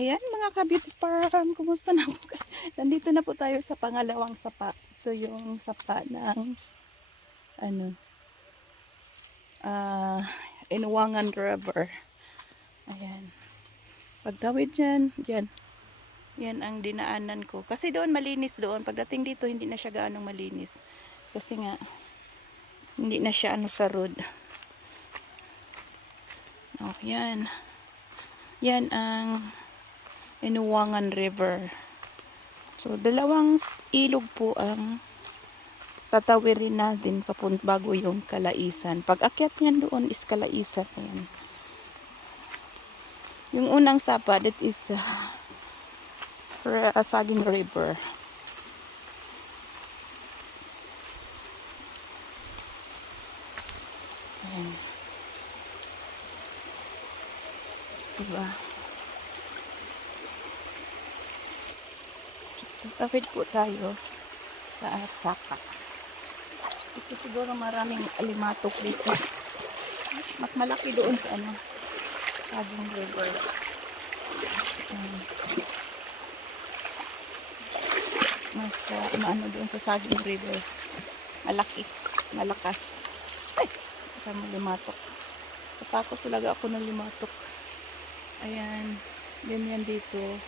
Ayan mga ka-beauty farm, kumusta na po? kayo? Nandito na po tayo sa pangalawang sapa. Ito yung sapa ng ano ah Inuwangan River. Ayan. Pagtawid dyan, dyan. Yan ang dinaanan ko. Kasi doon malinis doon. Pagdating dito, hindi na siya gaano malinis. Kasi nga, hindi na siya ano sa road. Oh, yan. Yan ang Inuwangan River. So, dalawang ilog po ang tatawirin natin papunt bago yung kalaisan. Pag akyat niyan doon is kalaisan. Ayan. Yung unang sapa, that is uh, for uh, Saging River. Ayan. Diba? Tatawid po tayo sa sapa. Ito siguro maraming alimatok dito. Mas malaki doon sa ano, Saging River. Ayan. Mas uh, ano doon sa Saging River. Malaki, malakas. Ay, baka mo limatok. Natakot talaga ako ng limatok. Ayan, ganyan dito.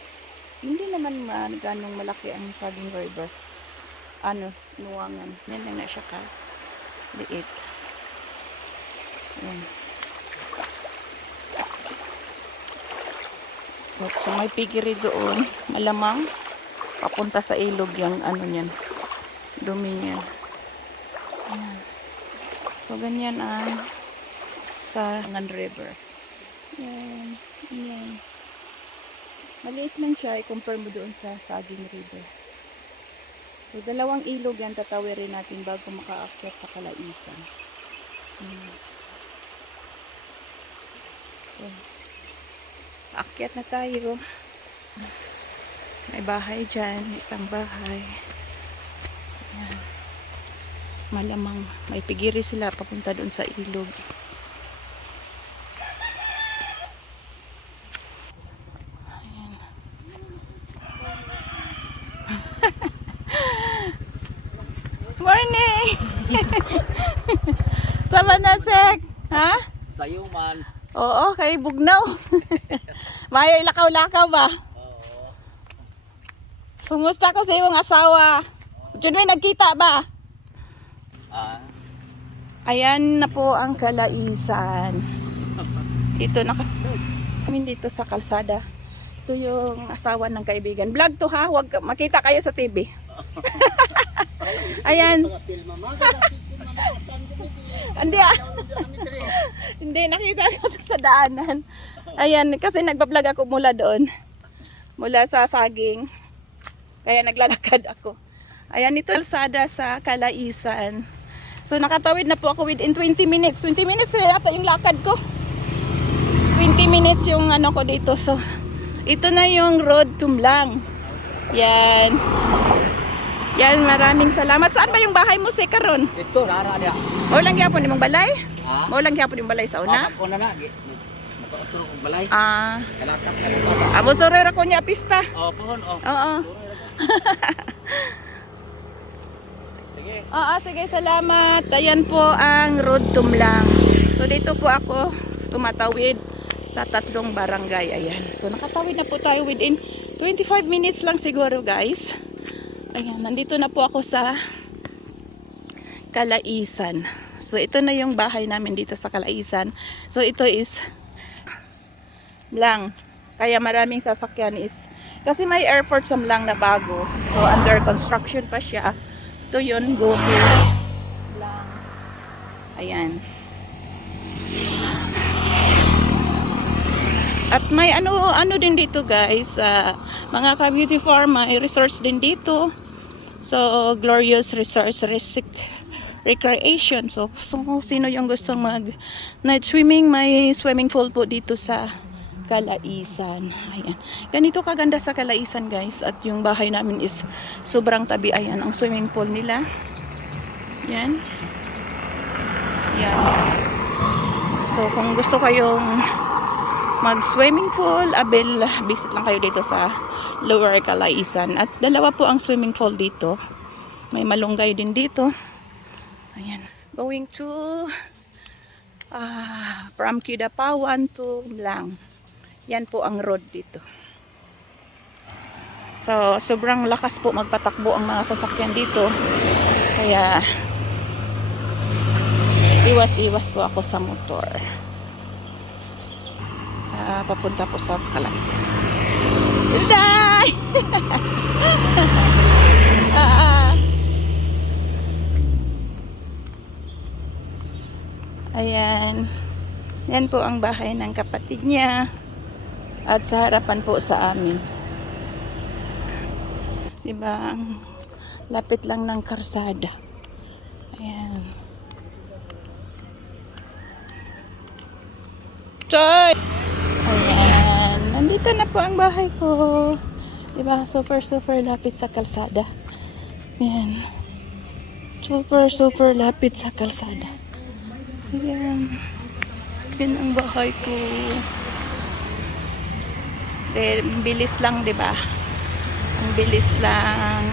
Hindi naman man ganong malaki ang Saging River. Ano, nuwangan. Yan lang na siya ka. Liit. Ayan. At so may pigiri doon. Malamang papunta sa ilog yung ano niyan. Dumi. Ayan. So ganyan ang sa River. Ayan. Ayan. Maliit lang siya i-compare mo doon sa Saging River. So, dalawang ilog yan tatawirin natin bago makaakyat sa Kalaisan. Hmm. So, akyat na tayo. May bahay dyan, isang bahay. Ayan. Malamang may pigiri sila papunta doon sa ilog. Morning! Sama na, Sek! Ha? Sa'yo man. Oo, kay Bugnaw. Mayo ilakaw-lakaw ba? Oo. Sumusta ko sa iyong asawa? Diyan may nagkita ba? Ah, Ayan na po ang kalaisan. Ito na kami dito sa kalsada. Ito yung asawa ng kaibigan. Vlog to ha, wag makita kayo sa TV. Ayan. Hindi ah. Hindi, nakita ko to sa daanan. Ayan, kasi nagpa-vlog ako mula doon. Mula sa saging. Kaya naglalakad ako. Ayan, ito kalsada sa Kalaisan. So nakatawid na po ako within 20 minutes. 20 minutes eh, ata yung lakad ko. 20 minutes yung ano ko dito. So ito na yung road to Mlang. Yan. Yan, maraming salamat. Saan ba yung bahay mo, Sekaron? ito, nara niya. Mo lang gyapon imong balay? Ha? Mo lang gyapon imong balay sa una? Ako na na. Makautro kong balay. Ah, Kalakap na ng baba. amo sorry ra ko niya pista. Oh, pohon, oh. Oo. Sige. Oo, sige, salamat. Ayan po ang road to Mlang. So dito po ako tumatawid sa tatlong barangay. Ayan. So nakatawid na po tayo within 25 minutes lang siguro guys. Ayan, nandito na po ako sa Kalaisan. So ito na yung bahay namin dito sa Kalaisan. So ito is Mlang. Kaya maraming sasakyan is kasi may airport sa Mlang na bago. So under construction pa siya. Ito yun, go to Mlang. Ayan. At may ano ano din dito guys, ah, mga ka-beauty farm, may resorts din dito. So, Glorious Resorts Rec- Recreation. So, so, sino yung gustong mag night swimming, may swimming pool po dito sa Kalaisan. Ayan. Ganito kaganda sa Kalaisan guys. At yung bahay namin is sobrang tabi. Ayan, ang swimming pool nila. Yan. Yan. So, kung gusto kayong mag-swimming pool, abil, visit lang kayo dito sa Lower Calaisan. At dalawa po ang swimming pool dito. May malunggay din dito. Ayan. Going to ah from Kidapawan to Lang. Yan po ang road dito. So, sobrang lakas po magpatakbo ang mga sasakyan dito. Kaya, iwas-iwas po ako sa motor. Ah, papunta po sa Calaisan. Hilday! ah, Ayan. Yan po ang bahay ng kapatid niya. At sa harapan po sa amin. Diba? Lapit lang ng karsada. Ayan. Choy! Nandito na po ang bahay ko. Diba? Super, super lapit sa kalsada. Ayan. Super, super lapit sa kalsada. Ayan. Yan ang bahay ko. De, bilis lang, ba? Ang bilis lang.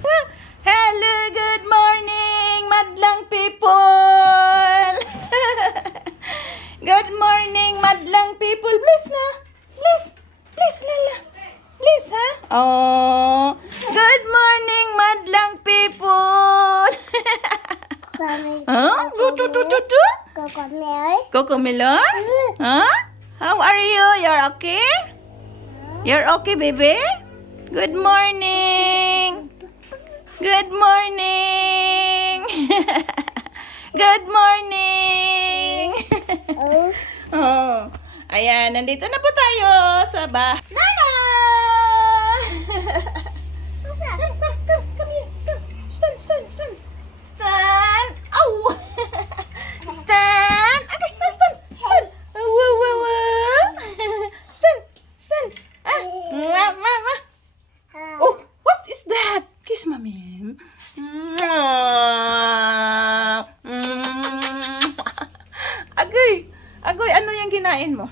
Wah! Hello, good morning, madlang people! good morning, people. Please na. Please. Please, Lala. Please, ha? Oh. Good morning, madlang people. huh? Do, do, do. Coco Melon? Huh? How are you? You're okay? You're okay, baby? Good morning. Good morning. Good morning. oh. Ayan, nandito na po tayo sa bah... Nana! come, come, come, come here. Come. Stand, stand, stand. Stand. Ow! stand. Okay, stand. Stand. Wow, wow, wow. Stand, stand. Ah, ma, ma, ma. Oh, what is that? Kiss mommy. Mm. Agoy, agoy, ano yung kinain mo?